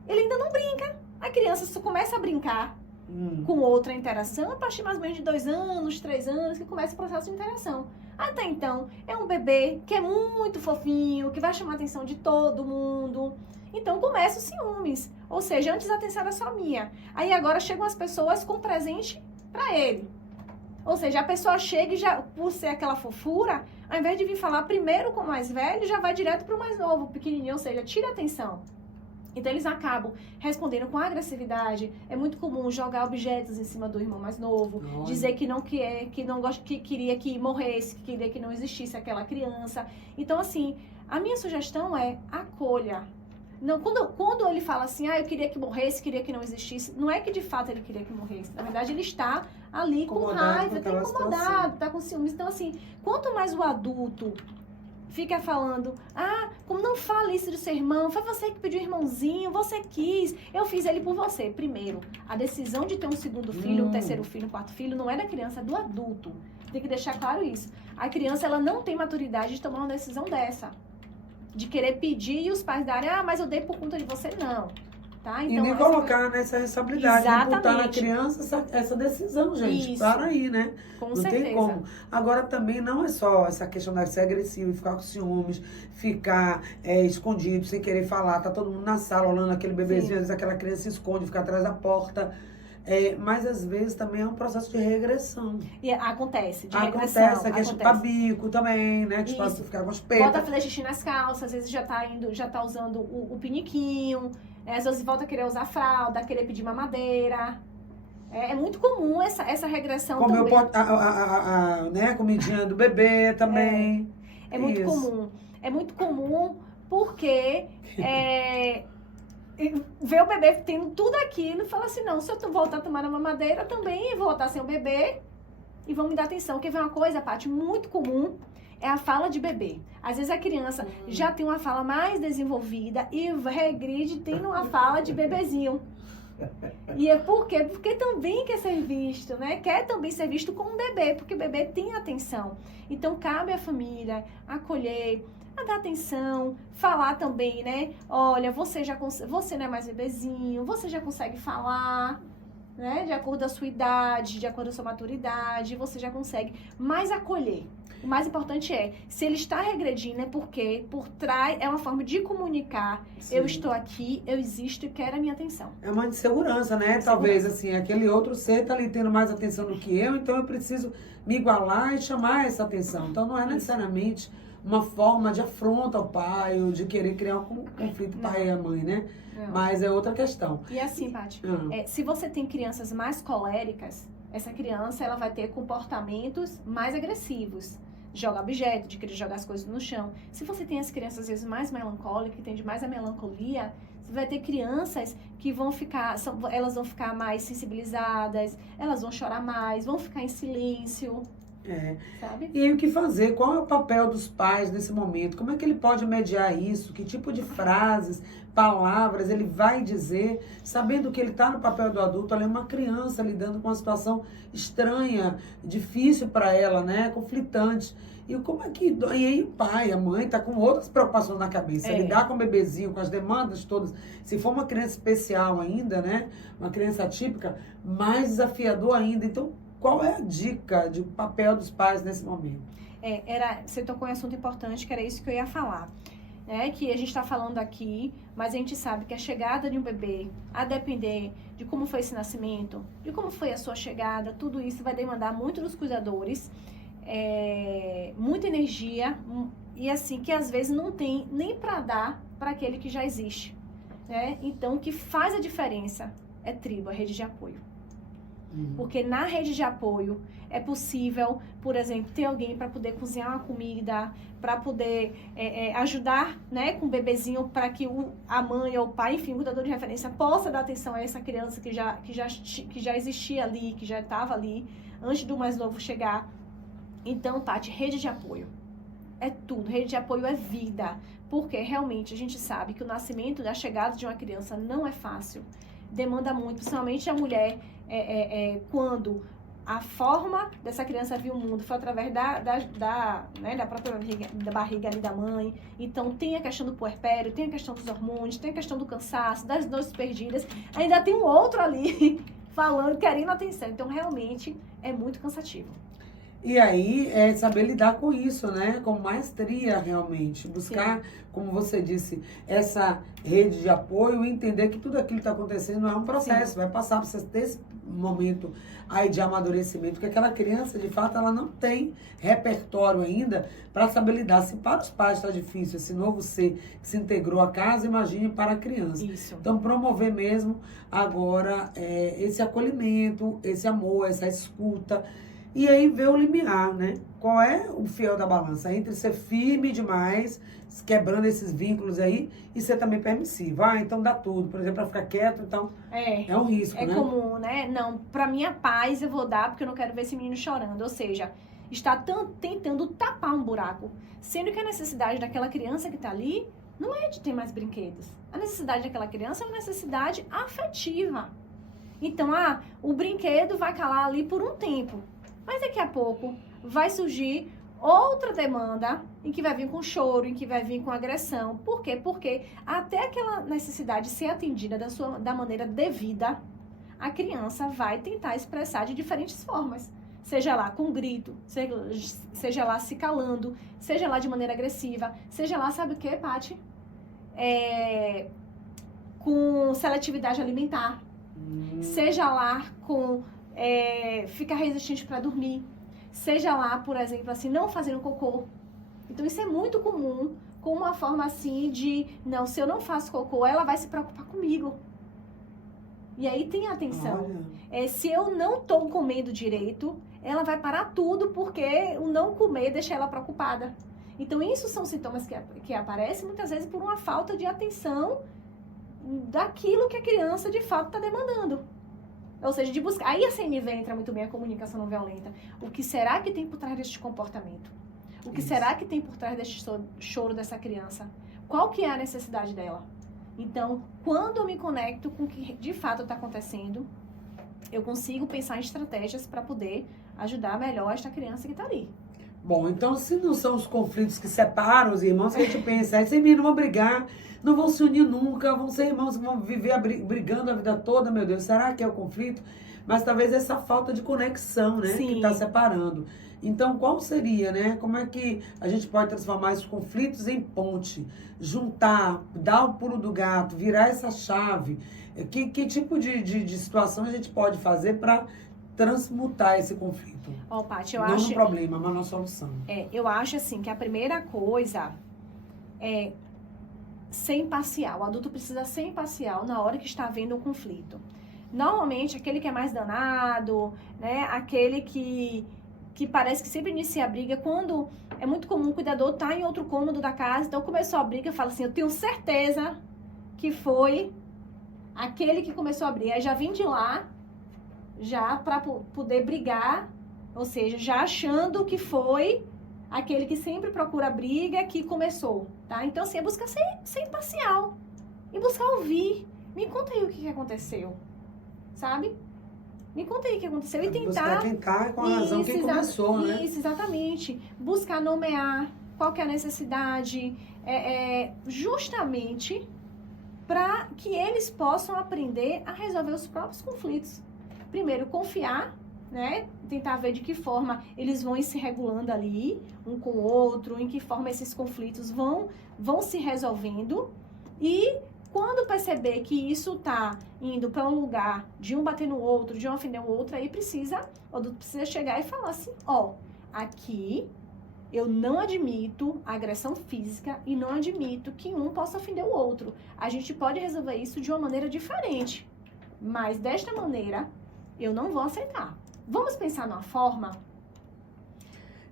ele ainda não brinca. A criança só começa a brincar com outra interação a partir mais ou menos de 2 anos, 3 anos, que começa o processo de interação. Até então, é um bebê que é muito fofinho, que vai chamar a atenção de todo mundo. Então, começa os ciúmes. Ou seja, antes a atenção era só minha. Aí agora chegam as pessoas com presente pra ele. Ou seja, a pessoa chega e já, por ser aquela fofura, ao invés de vir falar primeiro com o mais velho, já vai direto pro mais novo, pequenininho. Ou seja, tira a atenção. Então, eles acabam respondendo com agressividade. É muito comum jogar objetos em cima do irmão mais novo. Nossa. Dizer que não quer, que não gosta, que queria que morresse, que queria que não existisse aquela criança. Então, assim, a minha sugestão é acolha. Não, quando ele fala assim, eu queria que morresse, queria que não existisse, não é que de fato ele queria que morresse. Na verdade, ele está ali com raiva, está incomodado, está com ciúmes. Então, assim, quanto mais o adulto fica falando, como não fala isso do seu irmão, foi você que pediu irmãozinho, você quis, eu fiz ele por você. Primeiro, a decisão de ter um segundo filho, um terceiro filho, um quarto filho, não é da criança, é do adulto. Tem que deixar claro isso. A criança, ela não tem maturidade de tomar uma decisão dessa. De querer pedir e os pais darem, mas eu dei por conta de você, não. Tá? Então, e nem colocar nessa responsabilidade, de botar na criança essa decisão, gente. Isso. Para aí, né? Com não certeza. Tem como. Agora, também não é só essa questão de ser agressivo, ficar com ciúmes, ficar escondido, sem querer falar. Tá todo mundo na sala, olhando aquele bebezinho, às vezes aquela criança se esconde, fica atrás da porta. Mas às vezes também é um processo de regressão. E acontece, de regressão. Acontece, a questão de bico também, né? Que pode ficar com os peitos. Volta a fazer xixi nas calças, às vezes já tá usando o piniquinho, às vezes volta a querer usar fralda, a querer pedir mamadeira. É muito comum essa regressão também. Comeu a comidinha do bebê também. É muito comum. É muito comum porque vê o bebê tendo tudo aquilo e fala assim, não, se eu voltar a tomar a mamadeira, também vou voltar sem o bebê e vão me dar atenção. Porque vem uma coisa, Paty, muito comum, é a fala de bebê. Às vezes a criança já tem uma fala mais desenvolvida e regride tendo uma fala de bebezinho. E é por quê? Porque também quer ser visto, né? Quer também ser visto como um bebê, porque o bebê tem atenção. Então, cabe à família acolher, a dar atenção, falar também, né? Olha, você não é mais bebezinho, você já consegue falar, né? De acordo com a sua idade, de acordo com a sua maturidade, você já consegue mais acolher. O mais importante se ele está regredindo, é porque por trás é uma forma de comunicar. Sim. Eu estou aqui, eu existo e quero a minha atenção. É uma insegurança, né? Talvez, assim, aquele outro ser está ali tendo mais atenção do que eu, então eu preciso me igualar e chamar essa atenção. Então não é necessariamente uma forma de afronta ao pai ou de querer criar um conflito pai e a mãe, né? Não. Mas é outra questão. E assim, Paty, se você tem crianças mais coléricas, essa criança ela vai ter comportamentos mais agressivos. Joga objeto, de querer jogar as coisas no chão. Se você tem as crianças, às vezes, mais melancólicas, que tende mais a melancolia, você vai ter crianças que elas vão ficar mais sensibilizadas, elas vão chorar mais, vão ficar em silêncio. Sabe? E aí, o que fazer? Qual é o papel dos pais nesse momento? Como é que ele pode mediar isso? Que tipo de frases, palavras ele vai dizer, sabendo que ele está no papel do adulto, ela é uma criança lidando com uma situação estranha, difícil para ela, né? Conflitante. E como é que... E aí o pai, a mãe, tá com outras preocupações na cabeça. Lidar com o bebezinho, com as demandas todas. Se for uma criança especial ainda, né? Uma criança atípica, mais desafiador ainda. Então, qual é a dica de papel dos pais nesse momento? Você tocou em um assunto importante, que era isso que eu ia falar. Que a gente está falando aqui, mas a gente sabe que a chegada de um bebê, a depender de como foi esse nascimento, de como foi a sua chegada, tudo isso vai demandar muito dos cuidadores, muita energia, e assim, que às vezes não tem nem para dar para aquele que já existe. Então, o que faz a diferença é tribo, a rede de apoio. Porque na rede de apoio é possível, por exemplo, ter alguém para poder cozinhar uma comida, para poder ajudar, né, com o bebezinho, para que a mãe ou o pai, enfim, o cuidador de referência, possa dar atenção a essa criança que já existia ali, que já estava ali, antes do mais novo chegar. Então, Tati, rede de apoio é tudo. Rede de apoio é vida. Porque realmente a gente sabe que o nascimento, a chegada de uma criança não é fácil. Demanda muito, principalmente a mulher, quando a forma dessa criança vir o mundo foi através da própria barriga ali da mãe. Então tem a questão do puerpério, tem a questão dos hormônios, tem a questão do cansaço, das noites perdidas. Ainda tem um outro ali falando, querendo atenção. Então realmente é muito cansativo. E aí, saber lidar com isso, né? Com maestria, realmente. Buscar, sim, como você disse, essa rede de apoio e entender que tudo aquilo que está acontecendo é um processo. Sim. Vai passar para você ter esse momento aí de amadurecimento, porque aquela criança, de fato, ela não tem repertório ainda para saber lidar. Se para os pais está difícil, esse novo ser que se integrou à casa, imagine para a criança. Isso. Então, promover mesmo agora esse acolhimento, esse amor, essa escuta. E aí ver o limiar, né? Qual é o fiel da balança? Entre ser firme demais, quebrando esses vínculos aí, e ser também permissivo. Então dá tudo. Por exemplo, para ficar quieto, então é um risco, né? É comum, né? Não, pra minha paz eu vou dar porque eu não quero ver esse menino chorando. Ou seja, está tentando tapar um buraco. Sendo que a necessidade daquela criança que tá ali não é de ter mais brinquedos. A necessidade daquela criança é uma necessidade afetiva. Então, o brinquedo vai calar ali por um tempo. Mas daqui a pouco vai surgir outra demanda em que vai vir com choro, em que vai vir com agressão. Por quê? Porque até aquela necessidade ser atendida da maneira devida, a criança vai tentar expressar de diferentes formas. Seja lá com grito, seja lá se calando, seja lá de maneira agressiva, seja lá, sabe o que, Paty? Com seletividade alimentar. Seja lá com... ficar resistente para dormir, seja lá, por exemplo, assim, não fazendo cocô. Então isso é muito comum, com uma forma assim de, não, se eu não faço cocô, ela vai se preocupar comigo. E aí tem atenção. Se eu não tô comendo direito, ela vai parar tudo porque o não comer deixa ela preocupada. Então isso são sintomas que aparecem muitas vezes por uma falta de atenção daquilo que a criança de fato está demandando. Ou seja, de buscar. Aí a CNV entra muito bem, a comunicação não violenta. O que será que tem por trás deste comportamento? O que será que tem por trás deste choro dessa criança? Qual que é a necessidade dela? Então, quando eu me conecto com o que de fato está acontecendo, eu consigo pensar em estratégias para poder ajudar melhor esta criança que está ali. Bom, então se não são os conflitos que separam os irmãos, que a gente pensa, esses meninos vão brigar, não vão se unir nunca, vão ser irmãos que vão viver brigando a vida toda, meu Deus, será que é o conflito? Mas talvez essa falta de conexão, né, sim, que está separando. Então, qual seria, né, como é que a gente pode transformar esses conflitos em ponte, juntar, dar o pulo do gato, virar essa chave? Que tipo de situação a gente pode fazer para transmutar esse conflito? Paty, eu não acho... no problema, mas na solução. Eu acho assim que a primeira coisa é ser imparcial. O adulto precisa ser imparcial na hora que está havendo um conflito. Normalmente, aquele que é mais danado, né, aquele que parece que sempre inicia a briga, quando é muito comum o cuidador estar em outro cômodo da casa, então começou a briga, fala assim, eu tenho certeza que foi aquele que começou a briga. Aí já vim de lá, já para poder brigar, ou seja, já achando que foi aquele que sempre procura briga que começou, tá? Então, assim, é buscar ser imparcial e buscar ouvir. Me conta aí o que aconteceu, sabe? Me conta aí o que aconteceu e tentar... Buscar com a razão quem começou, né? Isso, exatamente. Buscar nomear qual que é a necessidade, justamente para que eles possam aprender a resolver os próprios conflitos. Primeiro, confiar né? Tentar ver de que forma eles vão se regulando ali, um com o outro, em que forma esses conflitos vão se resolvendo. E quando perceber que isso tá indo para um lugar de um bater no outro, de um ofender o outro, aí o adulto precisa chegar e falar assim, ó, aqui eu não admito agressão física e não admito que um possa ofender o outro. A gente pode resolver isso de uma maneira diferente, mas desta maneira eu não vou aceitar. Vamos pensar numa forma?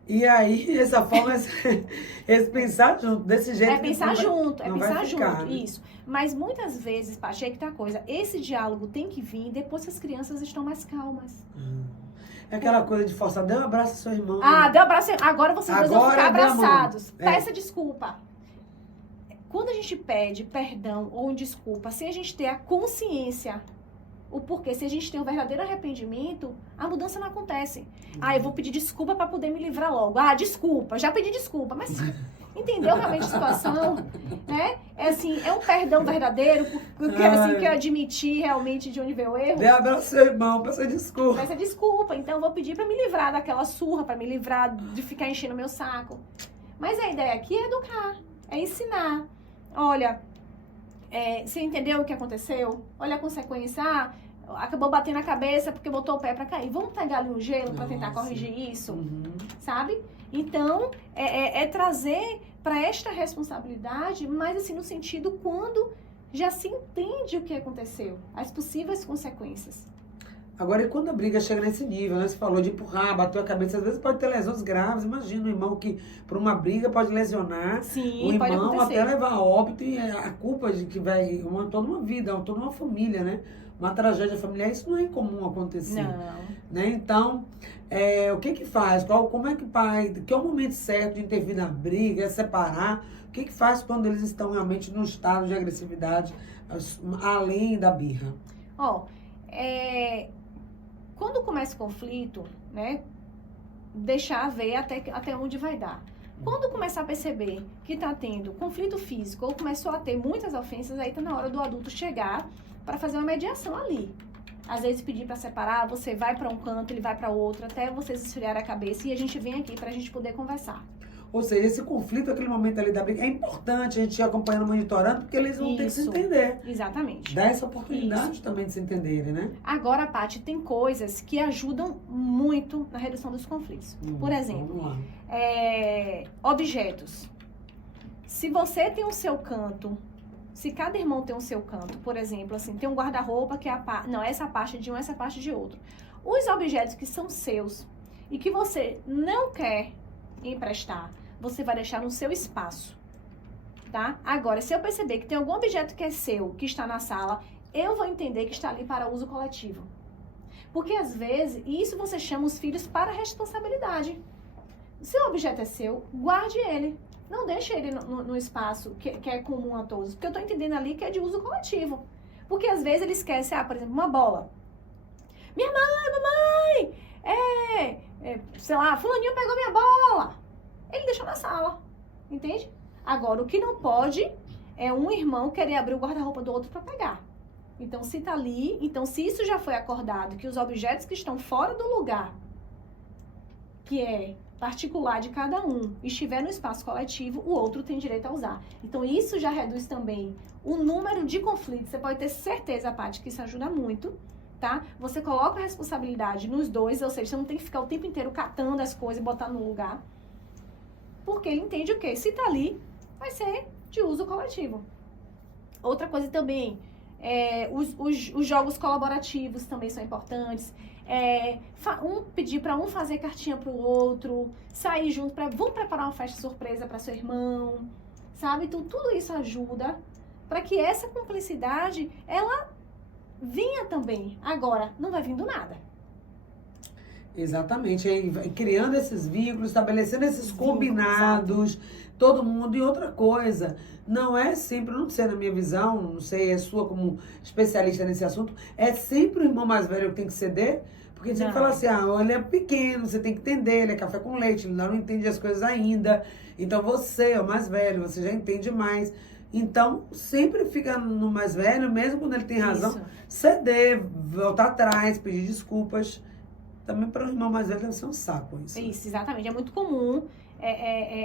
E aí, essa forma, esse pensar junto, desse jeito. É pensar junto, não vai ficar, junto, né? isso. Mas muitas vezes, Paty, é que tá a coisa, esse diálogo tem que vir depois que as crianças estão mais calmas. É aquela coisa de forçar, dê um abraço ao seu irmão. Ah, deu um abraço, agora vocês dois vão ficar dê a mão. abraçados. É. Peça desculpa. Quando a gente pede perdão ou desculpa, sem a gente ter a consciência, o porquê, se a gente tem um verdadeiro arrependimento, a mudança não acontece. Ah, eu vou pedir desculpa para poder me livrar logo. Ah, desculpa, já pedi desculpa, mas entendeu realmente a situação, né? É assim, é um perdão verdadeiro, porque assim que eu admiti realmente de onde veio o erro. Dê um abraço ao seu irmão, peça desculpa. Peça desculpa, então eu vou pedir para me livrar daquela surra, para me livrar de ficar enchendo meu saco. Mas a ideia aqui é educar, é ensinar. Olha, você entendeu o que aconteceu? Olha a consequência. Ah, acabou batendo a cabeça porque botou o pé pra cair. Vamos pegar ali um gelo pra tentar corrigir isso? Sabe? Então, é trazer pra esta responsabilidade, mas assim, no sentido quando já se entende o que aconteceu, as possíveis consequências. Agora, e quando a briga chega nesse nível, né? Você falou de empurrar, bateu a cabeça, às vezes pode ter lesões graves. Imagina um irmão que, por uma briga, pode lesionar Sim, o pode irmão acontecer. até levar a óbito e a culpa de que vai toda uma vida, toda uma família, né? Uma tragédia familiar, isso não é incomum acontecer. Não. Né? Então, o que que faz? Como é que pai, que é o momento certo de intervir na briga, separar? O que que faz quando eles estão realmente num estado de agressividade, além da birra? Quando começa o conflito, né, deixar ver até onde vai dar. Quando começar a perceber que está tendo conflito físico ou começou a ter muitas ofensas, aí está na hora do adulto chegar para fazer uma mediação ali. Às vezes pedir para separar, você vai para um canto, ele vai para outro, até vocês esfriarem a cabeça e a gente vem aqui para a gente poder conversar. Ou seja, esse conflito, aquele momento ali da briga, é importante a gente ir acompanhando, monitorando, porque eles vão ter que se entender. Exatamente. Dá essa oportunidade também de se entenderem, né? Agora, Paty, tem coisas que ajudam muito na redução dos conflitos. Por exemplo, objetos. Se você tem o seu canto, se cada irmão tem o seu canto, por exemplo, assim, tem um guarda-roupa que é essa parte de um, essa parte de outro. Os objetos que são seus e que você não quer emprestar, você vai deixar no seu espaço, tá? Agora, se eu perceber que tem algum objeto que é seu, que está na sala, eu vou entender que está ali para uso coletivo. Porque, às vezes, isso você chama os filhos para a responsabilidade. Se o objeto é seu, guarde ele. Não deixe ele no espaço que é comum a todos. Porque eu estou entendendo ali que é de uso coletivo. Porque, às vezes, ele esquece, por exemplo, uma bola. Minha mãe, sei lá, fulaninho pegou minha bola. Ele deixou na sala, entende? Agora, o que não pode é um irmão querer abrir o guarda-roupa do outro para pegar. Então, se tá ali, se isso já foi acordado, que os objetos que estão fora do lugar, que é particular de cada um, estiver no espaço coletivo, o outro tem direito a usar. Então, isso já reduz também o número de conflitos. Você pode ter certeza, Paty, que isso ajuda muito. Tá? Você coloca a responsabilidade nos dois, ou seja, você não tem que ficar o tempo inteiro catando as coisas e botando no lugar. Porque ele entende o quê? Se tá ali, vai ser de uso coletivo. Outra coisa também, os jogos colaborativos também são importantes. Pedir para um fazer cartinha pro outro, sair junto, vamos preparar uma festa surpresa para seu irmão, sabe? Então, tudo isso ajuda para que essa cumplicidade, ela vinha também. Agora, não vai vir do nada. Exatamente. Aí, criando esses vínculos, estabelecendo esses combinados, todo mundo. E outra coisa, não é sempre, não sei na minha visão, não sei, é sua como especialista nesse assunto, é sempre o irmão mais velho que tem que ceder, porque a gente fala assim, ele é pequeno, você tem que entender, ele é café com leite, ele não entende as coisas ainda. Então você é o mais velho, você já entende mais. Então, sempre fica no mais velho, mesmo quando ele tem razão, ceder, voltar atrás, pedir desculpas. também para o irmão mais velho deve ser um saco isso. Isso, exatamente. É muito comum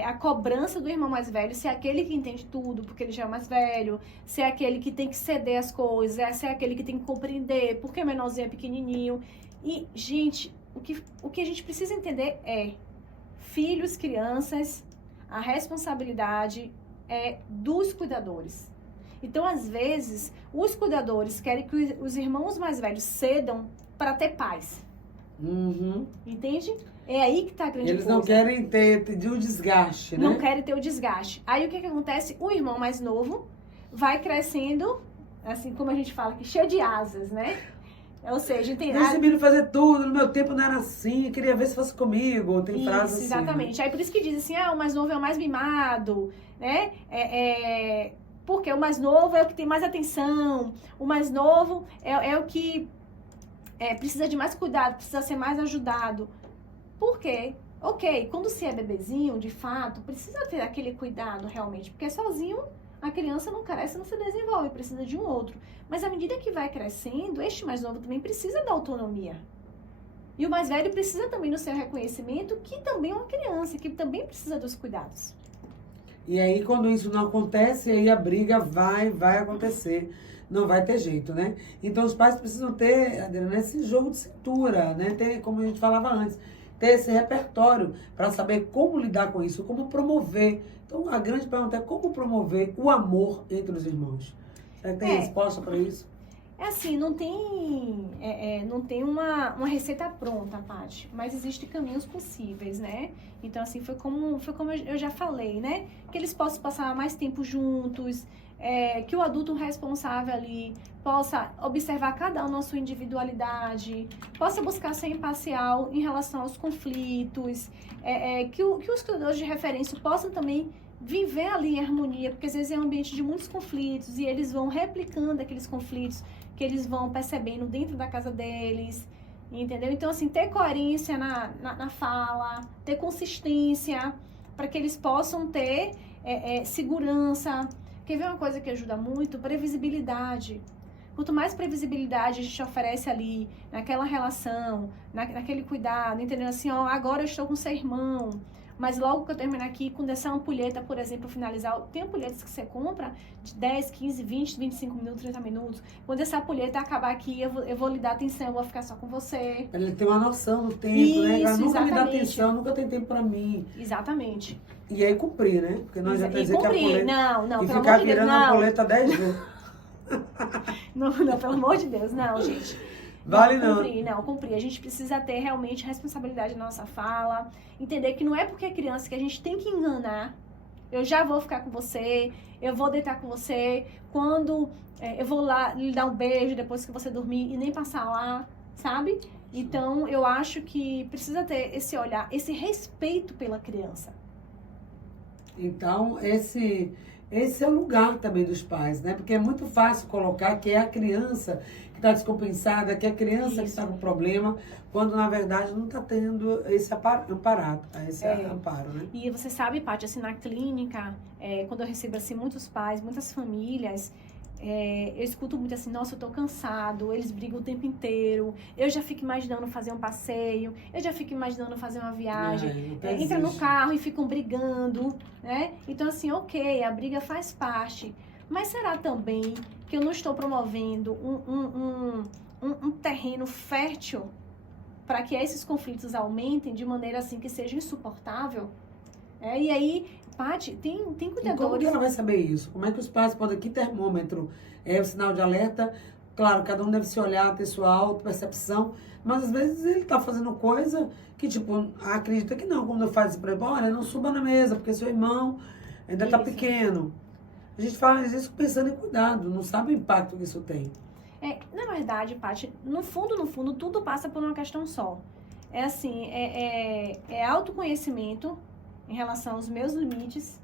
a cobrança do irmão mais velho ser aquele que entende tudo, porque ele já é mais velho, ser aquele que tem que ceder as coisas, ser aquele que tem que compreender, porque o menorzinho é pequenininho. E, gente, o que a gente precisa entender é filhos, crianças, a responsabilidade é dos cuidadores. Então, às vezes, os cuidadores querem que os irmãos mais velhos cedam para ter paz. Uhum. Entende? É aí que tá a grande Eles coisa. não querem ter o desgaste, né? Não querem ter o desgaste. Aí o que acontece? O irmão mais novo vai crescendo, assim como a gente fala aqui, cheio de asas, né? Ou seja, tem Deixa o menino fazer tudo, no meu tempo não era assim, eu queria ver se fosse comigo, tem Isso, frase assim. exatamente. Aí por isso que diz assim, o mais novo é o mais mimado, né? Porque o mais novo é o que tem mais atenção, o mais novo é o que precisa de mais cuidado, precisa ser mais ajudado. Por quê? Ok, quando se é bebezinho, de fato, precisa ter aquele cuidado realmente, porque sozinho a criança não cresce, não se desenvolve, precisa de um outro. Mas à medida que vai crescendo, este mais novo também precisa da autonomia. E o mais velho precisa também do seu reconhecimento, que também é uma criança, que também precisa dos cuidados. E aí, quando isso não acontece, aí a briga vai acontecer. Não vai ter jeito, né? Então, os pais precisam ter, Adriana, esse jogo de cintura, né? Ter, como a gente falava antes, ter esse repertório para saber como lidar com isso, como promover. Então, a grande pergunta é como promover o amor entre os irmãos. Será que tem resposta para isso? É assim, não tem uma receita pronta, Paty, mas existem caminhos possíveis, né? Então, assim, foi como eu já falei, né? Que eles possam passar mais tempo juntos, que o adulto responsável ali possa observar cada um na sua individualidade, possa buscar ser imparcial em relação aos conflitos, que os cuidadores de referência possam também viver ali em harmonia, porque às vezes é um ambiente de muitos conflitos e eles vão replicando aqueles conflitos que eles vão percebendo dentro da casa deles, entendeu? Então, assim, ter coerência na fala, ter consistência, para que eles possam ter segurança. Quer ver uma coisa que ajuda muito? Previsibilidade. Quanto mais previsibilidade a gente oferece ali, naquela relação, naquele cuidado, entendeu? Assim, agora eu estou com seu irmão, mas logo que eu terminar aqui, quando essa ampulheta, por exemplo, finalizar, tem ampulhetas que você compra de 10, 15, 20, 25 minutos, 30 minutos. Quando essa ampulheta acabar aqui, eu vou lhe dar atenção, eu vou ficar só com você. Ele tem uma noção do tempo, Isso, né? Ela nunca me dá exatamente. atenção, nunca tem tempo para mim. Exatamente. E aí cumprir, né? Porque nós já dizer que a ampulheta... Não, e pelo ficar amor de Deus, virando a não. ampuleta 10 vezes. Não, pelo amor de Deus, não, gente. Vale Cumprir. A gente precisa ter realmente responsabilidade na nossa fala, entender que não é porque é criança que a gente tem que enganar. Eu já vou ficar com você, eu vou deitar com você, quando eu vou lá lhe dar um beijo depois que você dormir e nem passar lá, sabe? Então, eu acho que precisa ter esse olhar, esse respeito pela criança. Então, esse é o lugar também dos pais, né? Porque é muito fácil colocar que é a criança que está descompensada, que é a criança que está com problema, quando na verdade não está tendo esse amparo, né? E você sabe, Paty, assim, na clínica, quando eu recebo assim, muitos pais, muitas famílias, eu escuto muito assim, nossa, eu tô cansado, eles brigam o tempo inteiro, eu já fico imaginando fazer um passeio, eu já fico imaginando fazer uma viagem, entra no carro e ficam brigando, né? Então, assim, ok, a briga faz parte, mas será também que eu não estou promovendo um terreno fértil para que esses conflitos aumentem de maneira assim que seja insuportável? E aí, Paty, tem cuidadores... E como que ela vai saber isso? Como é que os pais podem... Que termômetro é o sinal de alerta? Claro, cada um deve se olhar, ter sua autopercepção, mas às vezes ele tá fazendo coisa que, tipo, acredita que não. Quando eu faço isso pra ele, olha, não suba na mesa, porque seu irmão ainda tá pequeno. A gente fala isso pensando em cuidado, não sabe o impacto que isso tem. Na verdade, Paty, no fundo, tudo passa por uma questão só. É assim, autoconhecimento em relação aos meus limites,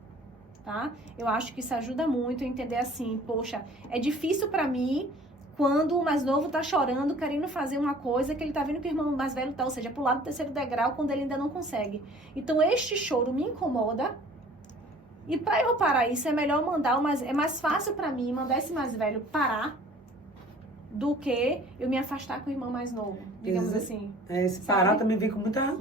tá? Eu acho que isso ajuda muito a entender assim, poxa, é difícil pra mim quando o mais novo tá chorando, querendo fazer uma coisa que ele tá vendo que o irmão mais velho tá, ou seja, pular do terceiro degrau quando ele ainda não consegue. Então, este choro me incomoda. E para eu parar isso, é melhor é mais fácil para mim mandar esse mais velho parar do que eu me afastar com o irmão mais novo, digamos assim. Esse parar também vem com muita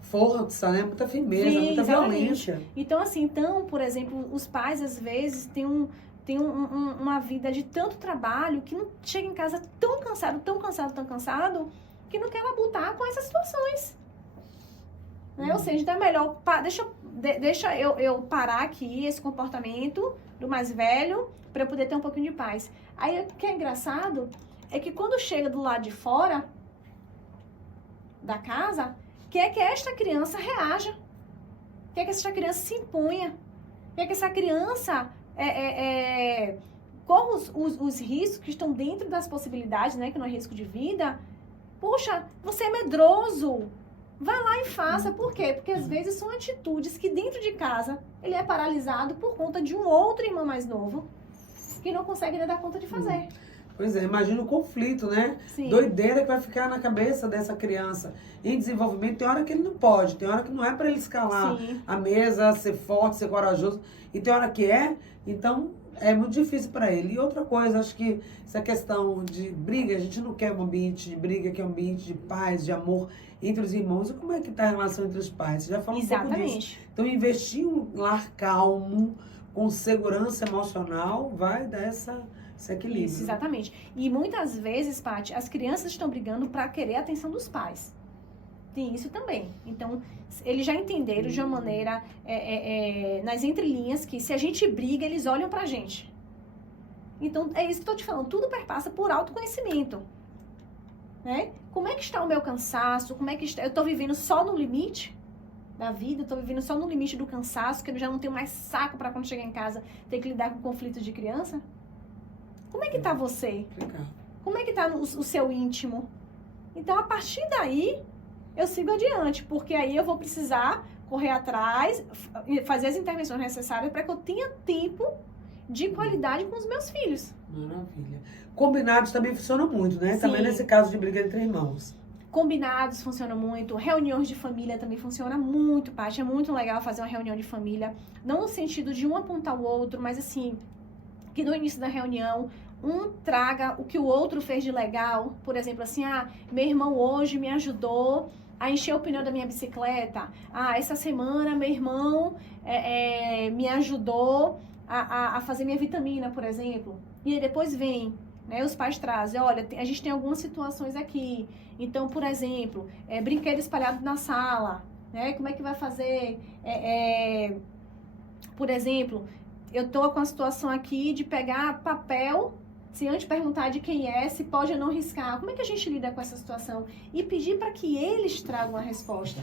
força, né? Muita firmeza, Sim, muita exatamente. violência. Então, assim, por exemplo, os pais, às vezes, têm uma vida de tanto trabalho que não chega em casa tão cansado, que não quer labutar com essas situações. Né? Ou seja, então é melhor, deixa eu parar aqui esse comportamento do mais velho para eu poder ter um pouquinho de paz. Aí, o que é engraçado é que quando chega do lado de fora da casa, quer que esta criança reaja, quer que essa criança se imponha, quer que essa criança corra os riscos que estão dentro das possibilidades, né, que não é risco de vida. Poxa, você é medroso, vai lá e faça. Por quê? Porque às vezes são atitudes que dentro de casa ele é paralisado por conta de um outro irmão mais novo que não consegue dar conta de fazer. Pois é, imagina o conflito, né? Sim. Doideira que vai ficar na cabeça dessa criança. Em desenvolvimento, tem hora que ele não pode, tem hora que não é para ele escalar a mesa, ser forte, ser corajoso. E tem hora que é, então é muito difícil para ele. E outra coisa, acho que essa questão de briga, a gente não quer um ambiente de briga, quer um ambiente de paz, de amor entre os irmãos. E como é que está a relação entre os pais? Você já falou um pouco disso. Então, investir em um lar calmo, com segurança emocional, vai dar esse equilíbrio. Isso, exatamente. E muitas vezes, Paty, as crianças estão brigando para querer a atenção dos pais. Tem isso também. Então, eles já entenderam de uma maneira, nas entrelinhas, que se a gente briga, eles olham pra gente. Então, é isso que eu tô te falando. Tudo perpassa por autoconhecimento. Né? Como é que está o meu cansaço? Como é que está? Eu tô vivendo só no limite da vida? Eu tô vivendo só no limite do cansaço, que eu já não tenho mais saco para quando chegar em casa ter que lidar com conflitos de criança? Como é que tá você? Como é que tá o seu íntimo? Então, a partir daí, eu sigo adiante, porque aí eu vou precisar correr atrás, fazer as intervenções necessárias para que eu tenha tempo de qualidade com os meus filhos. Maravilha. Combinados também funcionam muito, né? Sim. Também nesse caso de briga entre irmãos. Combinados funcionam muito, reuniões de família também funciona muito, Paty. É muito legal fazer uma reunião de família, não no sentido de um apontar o outro, mas assim, que no início da reunião, um traga o que o outro fez de legal. Por exemplo, assim, meu irmão hoje me ajudou a encher o pneu da minha bicicleta. Essa semana meu irmão me ajudou a fazer minha vitamina, por exemplo. E aí depois vem, né, os pais trazem, olha, a gente tem algumas situações aqui. Então, por exemplo, brinquedo espalhado na sala, né? Como é que vai fazer? Por exemplo, eu tô com a situação aqui de pegar papel, se antes perguntar de quem é, se pode ou não riscar. Como é que a gente lida com essa situação? E pedir para que eles tragam a resposta.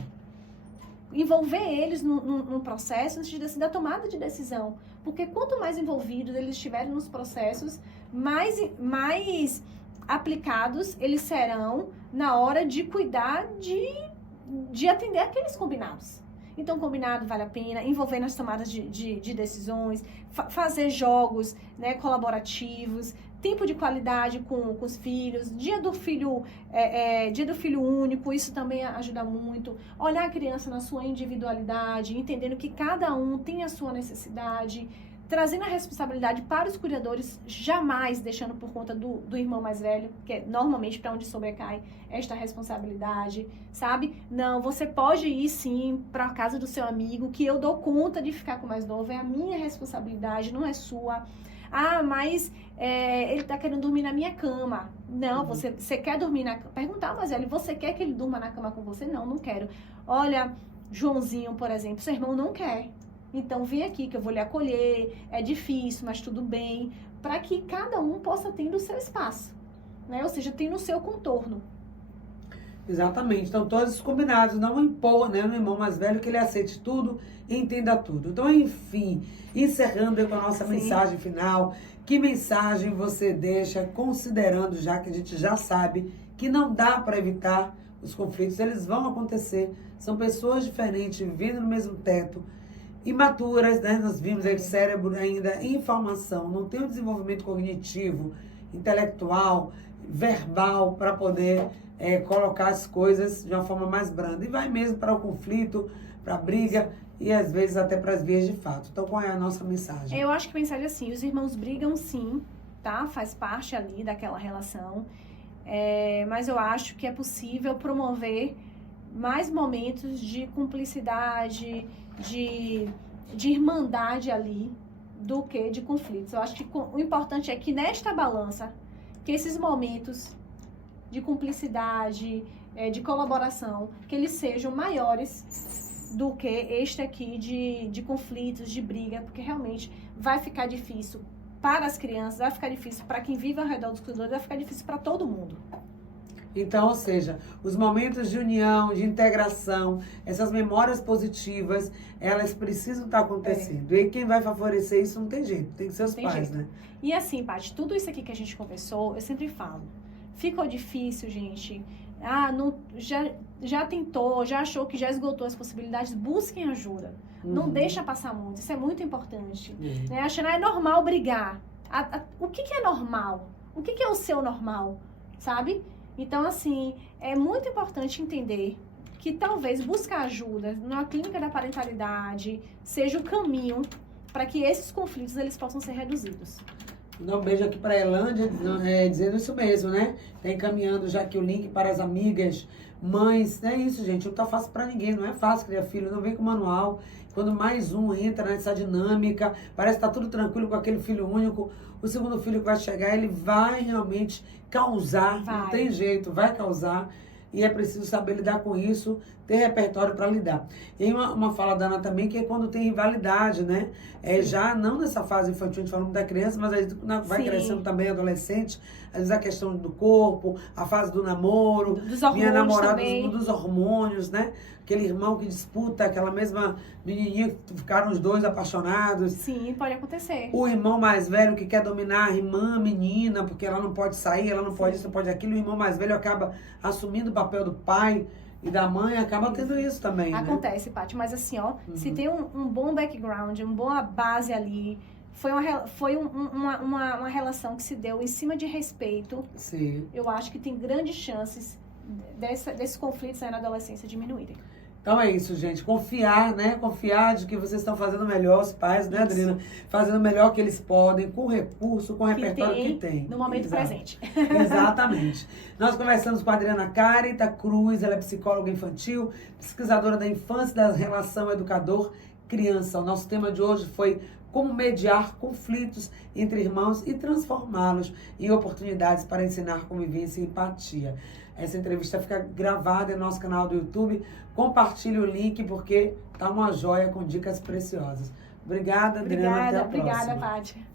Envolver eles no processo, no sentido da tomada de decisão. Porque quanto mais envolvidos eles estiverem nos processos, mais aplicados eles serão na hora de cuidar de atender aqueles combinados. Então, combinado vale a pena, envolver nas tomadas de decisões, fazer jogos, né, colaborativos, tempo de qualidade com os filhos, dia do filho único, isso também ajuda muito. Olhar a criança na sua individualidade, entendendo que cada um tem a sua necessidade, trazendo a responsabilidade para os cuidadores, jamais deixando por conta do irmão mais velho, que é normalmente para onde sobrecai esta responsabilidade, sabe? Não, você pode ir sim para a casa do seu amigo, que eu dou conta de ficar com o mais novo, é a minha responsabilidade, não é sua. Mas ele tá querendo dormir na minha cama. Não, você quer dormir na cama? Perguntar, mas velho, você quer que ele durma na cama com você? Não, não quero. Olha, Joãozinho, por exemplo, seu irmão não quer. Então, vem aqui que eu vou lhe acolher, é difícil, mas tudo bem, para que cada um possa ter o seu espaço, né? Ou seja, tem o seu contorno. Exatamente. Então, todos combinados, não impor, né, no irmão mais velho que ele aceite tudo e entenda tudo. Então, enfim, encerrando aí com a nossa mensagem final, que mensagem você deixa, considerando já que a gente já sabe que não dá para evitar os conflitos, eles vão acontecer, são pessoas diferentes, vivendo no mesmo teto, imaturas, né? Nós vimos aí o cérebro ainda em formação, não tem o desenvolvimento cognitivo, intelectual, verbal, para poder colocar as coisas de uma forma mais branda. E vai mesmo para o conflito, para a briga e às vezes até para as vias de fato. Então, qual é a nossa mensagem? Eu acho que a mensagem é assim, os irmãos brigam sim, tá? Faz parte ali daquela relação. Mas eu acho que é possível promover mais momentos de cumplicidade, de irmandade ali, do que de conflitos. Eu acho que o importante é que nesta balança, que esses momentos de cumplicidade, de colaboração, que eles sejam maiores do que este aqui de conflitos, de briga, porque realmente vai ficar difícil para as crianças, vai ficar difícil para quem vive ao redor dos cuidadores, vai ficar difícil para todo mundo. Então, ou seja, os momentos de união, de integração, essas memórias positivas, elas precisam estar acontecendo. E quem vai favorecer isso não tem jeito, tem que ser os pais, né? E assim, Paty, tudo isso aqui que a gente conversou, eu sempre falo, ficou difícil, gente. Já tentou, já achou que já esgotou as possibilidades, busquem ajuda. Não deixa passar muito, isso é muito importante. Né? Achando é normal brigar. O que é normal? O que é o seu normal? Sabe? Então, assim, é muito importante entender que talvez buscar ajuda na clínica da parentalidade seja o caminho para que esses conflitos eles possam ser reduzidos. Dá um beijo aqui para a Elândia, dizendo isso mesmo, né? Tá encaminhando já aqui o link para as amigas, mães. É isso, gente. Não tá fácil para ninguém. Não é fácil criar filho. Não vem com manual. Quando mais um entra nessa dinâmica, parece que tá tudo tranquilo com aquele filho único. O segundo filho que vai chegar, ele vai realmente causar. Não tem jeito, vai causar. E é preciso saber lidar com isso, ter repertório para lidar. E aí uma fala da Ana também, que é quando tem rivalidade, né? Já não nessa fase infantil, a gente falando da criança, mas aí vai crescendo também adolescente. Às vezes a questão do corpo, a fase do namoro. Dos hormônios minha namorada também. Dos hormônios, né? Aquele irmão que disputa, aquela mesma menininha que ficaram os dois apaixonados. Sim, pode acontecer. O irmão mais velho que quer dominar a irmã, a menina, porque ela não pode sair, ela não pode isso, não pode aquilo. O irmão mais velho acaba assumindo o papel do pai e da mãe, acaba tendo isso também, Acontece, né? Paty, mas assim, ó, se tem um bom background, uma boa base ali, foi uma relação que se deu em cima de respeito. Sim. Eu acho que tem grandes chances desses conflitos aí na adolescência diminuírem. Então é isso, gente. Confiar, né? Confiar de que vocês estão fazendo melhor, os pais, né, Adriana? Fazendo o melhor que eles podem, com recurso, com o repertório que tem. No momento presente. Exatamente. Nós conversamos com a Adriana Carita Cruz, ela é psicóloga infantil, pesquisadora da infância e da relação educador-criança. O nosso tema de hoje foi como mediar conflitos entre irmãos e transformá-los em oportunidades para ensinar convivência e empatia. Essa entrevista fica gravada no nosso canal do YouTube. Compartilhe o link porque tá uma joia com dicas preciosas. Obrigada, Adriana. Até a próxima. Obrigada, Paty.